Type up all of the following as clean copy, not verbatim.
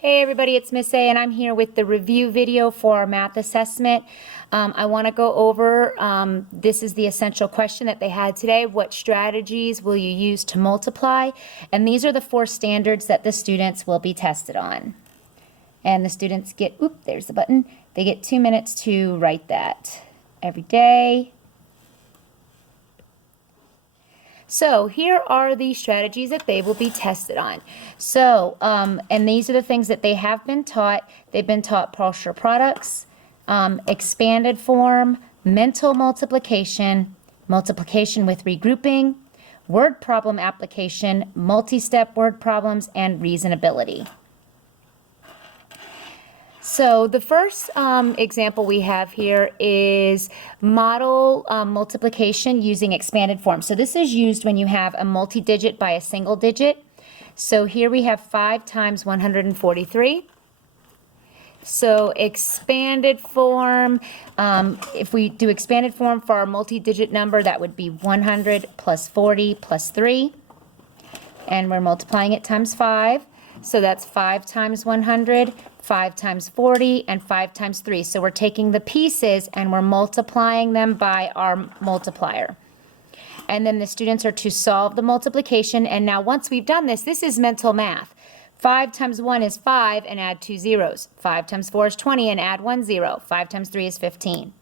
Hey everybody, it's Miss A and I'm here with the review video for our math assessment. I want to go over, this is the essential question that they had today. What strategies will you use to multiply? And these are the 4 standards that the students will be tested on. And the students get, there's the button. They get 2 minutes to write that every day. So here are the strategies that they will be tested on. So, and these are the things that they have been taught. They've been taught partial products, expanded form, mental multiplication, multiplication with regrouping, word problem application, multi-step word problems, and reasonability. So the first example we have here is model multiplication using expanded form. So this is used when you have a multi-digit by a single digit. So here we have 5 times 143. So expanded form, if we do expanded form for our multi-digit number, that would be 100 plus 40 plus 3. And we're multiplying it times 5. So that's 5 times 100, 5 times 40, and 5 times 3. So we're taking the pieces and we're multiplying them by our multiplier. And then the students are to solve the multiplication. And now once we've done this, this is mental math. 5 times 1 is 5 and add 2 zeros. 5 times 4 is 20 and add 1 zero. 5 times 3 is 15.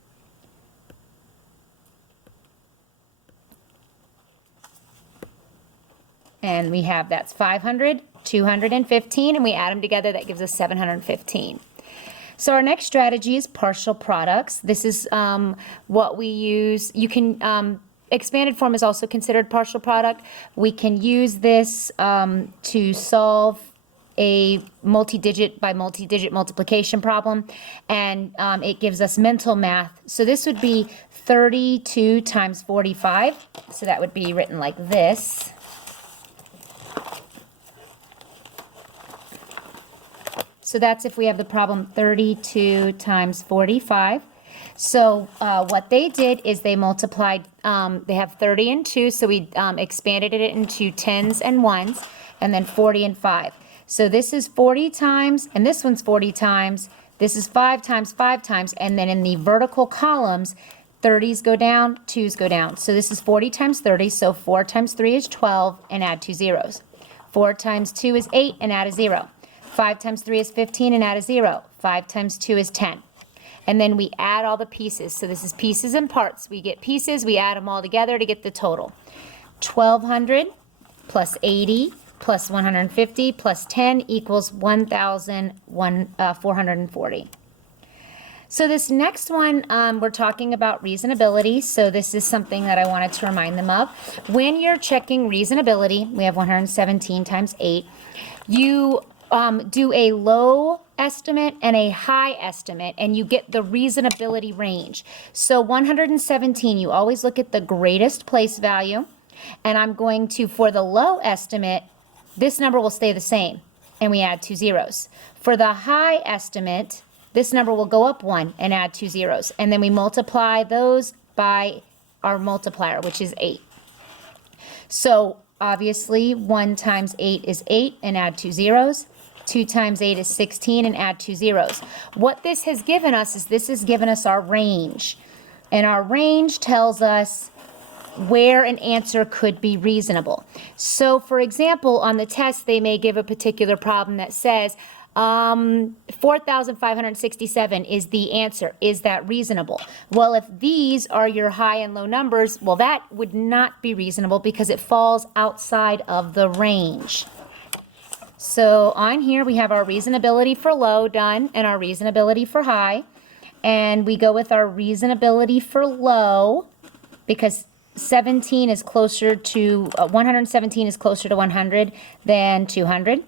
And we have that's 500, 215, and we add them together. That gives us 715. So our next strategy is partial products. This is what we use. You can, expanded form is also considered partial product. We can use this to solve a multi-digit by multi-digit multiplication problem, and it gives us mental math. So this would be 32 times 45. So that would be written like this. So that's if we have the problem 32 times 45. So what they did is they multiplied, they have 30 and 2, so we expanded it into 10s and 1s, and then 40 and 5. So this is 40 times, and this one's 40 times. This is 5 times, 5 times, and then in the vertical columns, 30s go down, 2s go down. So this is 40 times 30, so 4 times 3 is 12, and add 2 zeros. 4 times 2 is 8, and add a 0. 5 times 3 is 15 and add a 0. 5 times 2 is 10. And then we add all the pieces. So this is pieces and parts. We get pieces, we add them all together to get the total. 1,200 plus 80 plus 150 plus 10 equals 1,440. So this next one, we're talking about reasonability. So this is something that I wanted to remind them of. When you're checking reasonability, we have 117 times 8. You do a low estimate and a high estimate, and you get the reasonability range. So 117, you always look at the greatest place value, and I'm going to, for the low estimate, this number will stay the same, and we add 2 zeros. For the high estimate, this number will go up 1 and add 2 zeros, and then we multiply those by our multiplier, which is 8. So obviously, 1 times 8 is 8 and add 2 zeros. 2 times 8 is 16 and add 2 zeros. What this has given us is this has given us our range. And our range tells us where an answer could be reasonable. So for example, on the test, they may give a particular problem that says 4,567 is the answer. Is that reasonable? Well, if these are your high and low numbers, well, that would not be reasonable because it falls outside of the range. So on here, we have our reasonability for low done and our reasonability for high. And we go with our reasonability for low because 17 is closer to, 117 is closer to 100 than 200.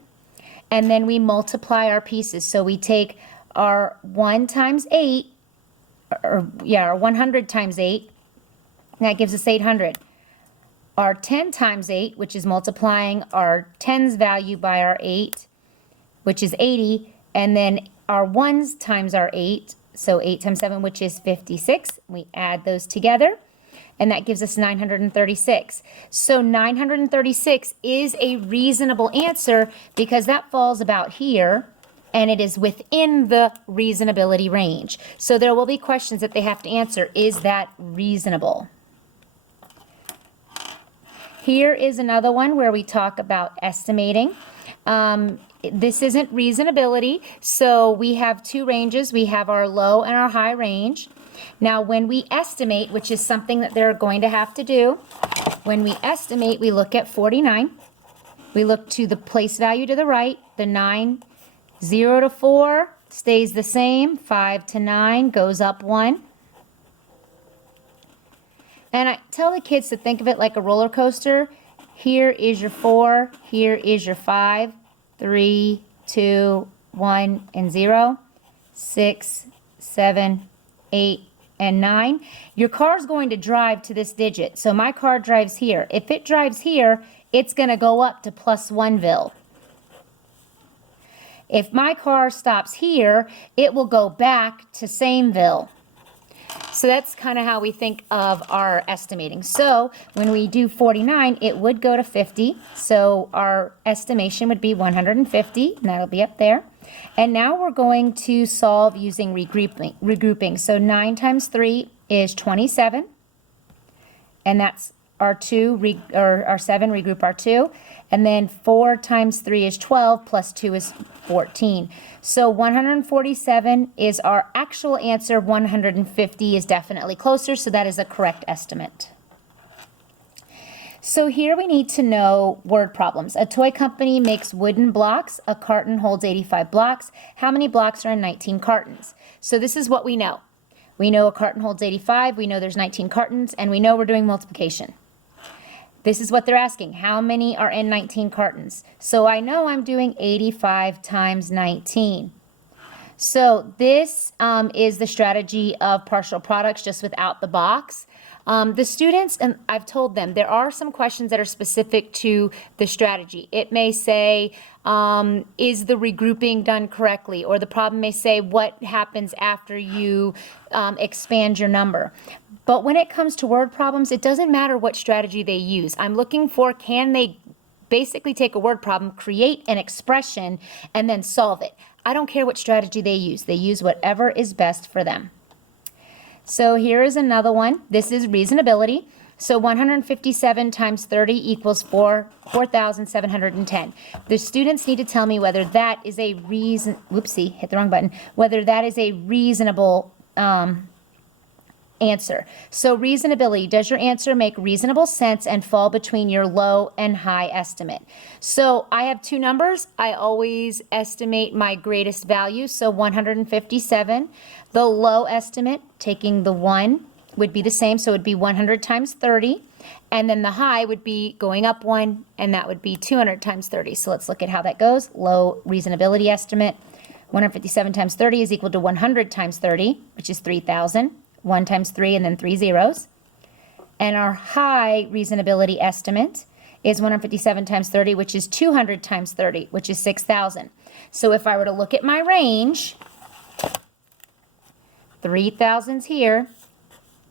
And then we multiply our pieces. So we take our 1 times 8, our 100 times 8, and that gives us 800. Our 10 times 8, which is multiplying our 10's value by our 8, which is 80, and then our 1's times our 8, so 8 times 7, which is 56. We add those together, and that gives us 936. So 936 is a reasonable answer because that falls about here, and it is within the reasonability range. So there will be questions that they have to answer. Is that reasonable? Here is another one where we talk about estimating. This isn't reasonability, so we have two ranges. We have our low and our high range. Now, when we estimate, which is something that they're going to have to do, when we estimate, we look at 49. We look to the place value to the right, the 9, 0 to 4 stays the same, 5 to 9 goes up 1. And I tell the kids to think of it like a roller coaster. Here is your 4, here is your 5, 3, 2, 1, and 0, 6, 7, 8, and 9. Your car's going to drive to this digit. So my car drives here. If it drives here, it's going to go up to +1ville. If my car stops here, it will go back to sameville. So that's kind of how we think of our estimating. So when we do 49, it would go to 50. So our estimation would be 150, and that'll be up there. And now we're going to solve using regrouping. So 9 times 3 is 27, and that's our 2, or our 7, regroup our 2. And then 4 times 3 is 12, plus 2 is 14. So 147 is our actual answer. 150 is definitely closer, so that is a correct estimate. So here we need to know word problems. A toy company makes wooden blocks. A carton holds 85 blocks. How many blocks are in 19 cartons? So this is what we know. We know a carton holds 85. We know there's 19 cartons, and we know we're doing multiplication. This is what they're asking. How many are in 19 cartons? So I know I'm doing 85 times 19. So this is the strategy of partial products just without the box. The students, and I've told them, there are some questions that are specific to the strategy. It may say, is the regrouping done correctly? Or the problem may say, what happens after you expand your number? But when it comes to word problems, it doesn't matter what strategy they use. I'm looking for, can they basically take a word problem, create an expression, and then solve it? I don't care what strategy they use. They use whatever is best for them. So here is another one. This is reasonability. So 157 times 30 equals 4,710. The students need to tell me whether that is a whoopsie, hit the wrong button, whether that is a reasonable answer. So reasonability, does your answer make reasonable sense and fall between your low and high estimate? So I have two numbers. I always estimate my greatest value. So 157, the low estimate, taking the 1, would be the same. So it would be 100 times 30. And then the high would be going up 1, and that would be 200 times 30. So let's look at how that goes. Low reasonability estimate, 157 times 30 is equal to 100 times 30, which is 3,000. 1 times 3 and then 3 zeros. And our high reasonability estimate is 157 times 30, which is 200 times 30, which is 6,000. So if I were to look at my range, 3,000's here,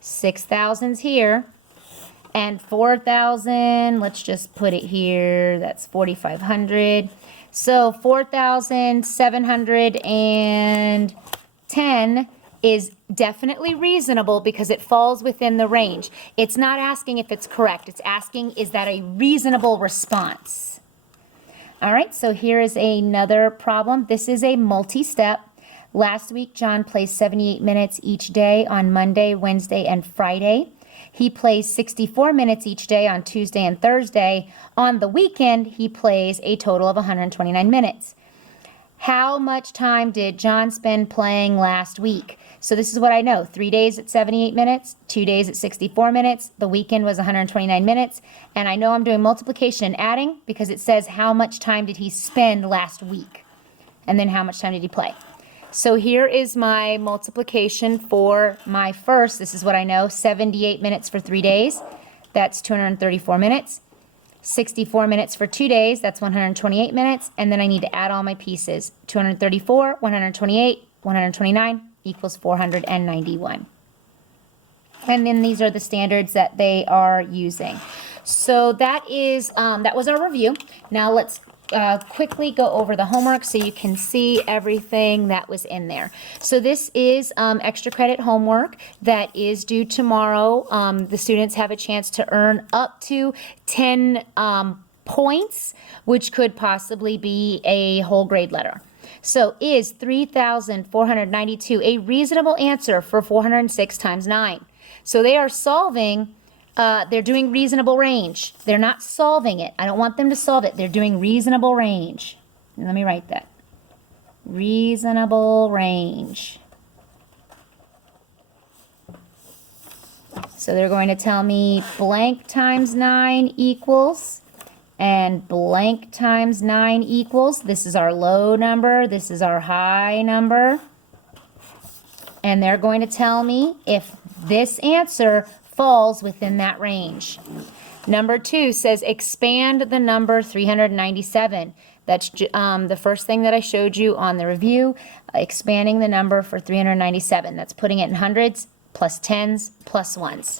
6,000's here, and 4,000, let's just put it here, that's 4,500. So 4,710 is definitely reasonable because it falls within the range. It's not asking if it's correct. It's asking, is that a reasonable response? All right, so here is another problem. This is a multi-step. Last week, John plays 78 minutes each day on Monday, Wednesday, and Friday. He plays 64 minutes each day on Tuesday and Thursday. On the weekend, he plays a total of 129 minutes. How much time did John spend playing last week? So this is what I know. 3 days at 78 minutes, 2 days at 64 minutes. The weekend was 129 minutes. And I know I'm doing multiplication and adding because it says how much time did he spend last week? And then how much time did he play? So here is my multiplication for my first. This is what I know. 78 minutes for 3 days. That's 234 minutes. 64 minutes for 2 days. That's 128 minutes. And then I need to add all my pieces. 234, 128, 129 equals 491. And then these are the standards that they are using. So that is that was our review. Now let's quickly go over the homework so you can see everything that was in there. So this is extra credit homework that is due tomorrow. The students have a chance to earn up to 10 points, which could possibly be a whole grade letter. So is 3,492 a reasonable answer for 406 times 9? So they are solving, they're doing reasonable range. They're not solving it. I don't want them to solve it. They're doing reasonable range. Let me write that. Reasonable range. So they're going to tell me blank times 9 equals, and blank times 9 equals, this is our low number, this is our high number. And they're going to tell me if this answer falls within that range. Number 2 says expand the number 397. That's the first thing that I showed you on the review, expanding the number for 397. That's putting it in hundreds, plus tens, plus ones.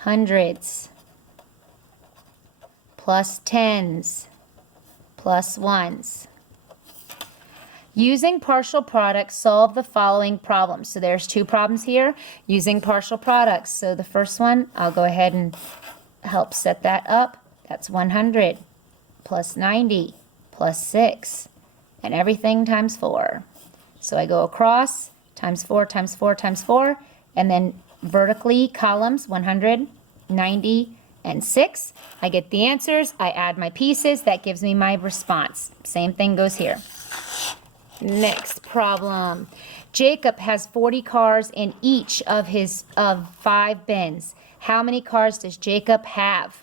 Hundreds, plus tens, plus ones. Using partial products, solve the following problems. So there's 2 problems here, using partial products. So the first one, I'll go ahead and help set that up. That's 100 plus 90 plus 6, and everything times 4. So I go across, times 4, times 4, times 4, and then vertically columns, 100, 90, and 6. I get the answers, I add my pieces, that gives me my response. Same thing goes here. Next problem. Jacob has 40 cars in each of his 5 bins. How many cars does Jacob have?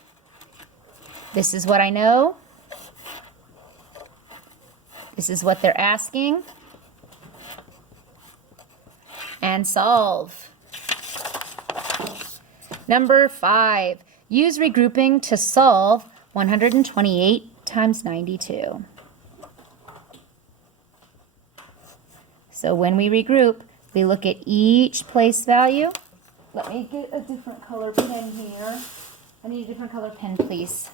This is what I know. This is what they're asking. And solve. Number 5. Use regrouping to solve 128 times 92. So when we regroup, we look at each place value. Let me get a different color pen here. I need a different color pen, please.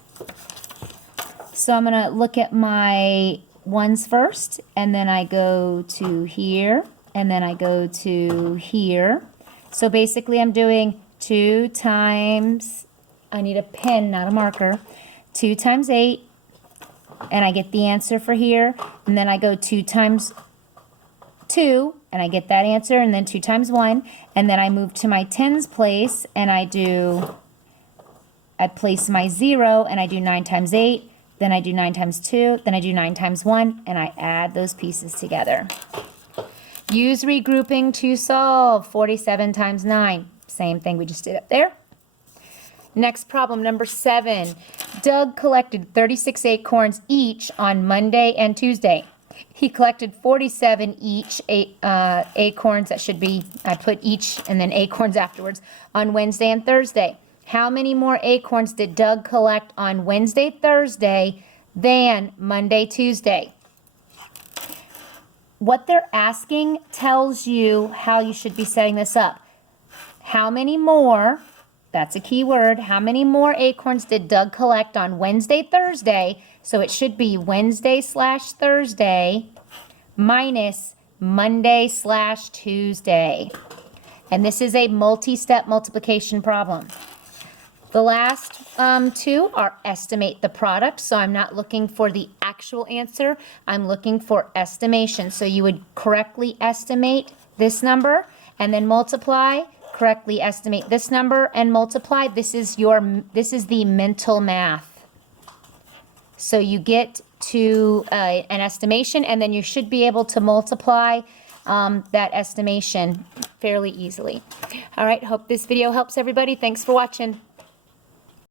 So I'm going to look at my ones first, and then I go to here, and then I go to here. So basically I'm doing 2 times, I need a pen, not a marker, 2 times 8, and I get the answer for here, and then I go 2 times 2, and I get that answer, and then 2 times 1, and then I move to my tens place, and I place my 0, and I do 9 times 8, then I do 9 times 2, then I do 9 times 1, and I add those pieces together. Use regrouping to solve 47 times 9. Same thing we just did up there. Next problem, number 7. Doug collected 36 acorns each on Monday and Tuesday. He collected 47 each acorns, that should be, I put each and then acorns afterwards, on Wednesday and Thursday. How many more acorns did Doug collect on Wednesday, Thursday than Monday, Tuesday? What they're asking tells you how you should be setting this up. How many more, that's a key word, how many more acorns did Doug collect on Wednesday, Thursday? So it should be Wednesday/Thursday minus Monday/Tuesday. And this is a multi-step multiplication problem. The last 2 are estimate the product. So I'm not looking for the actual answer. I'm looking for estimation. So you would correctly estimate this number and then multiply, correctly estimate this number and multiply. This is the mental math. So you get to an estimation, and then you should be able to multiply that estimation fairly easily. All right, hope this video helps everybody. Thanks for watching.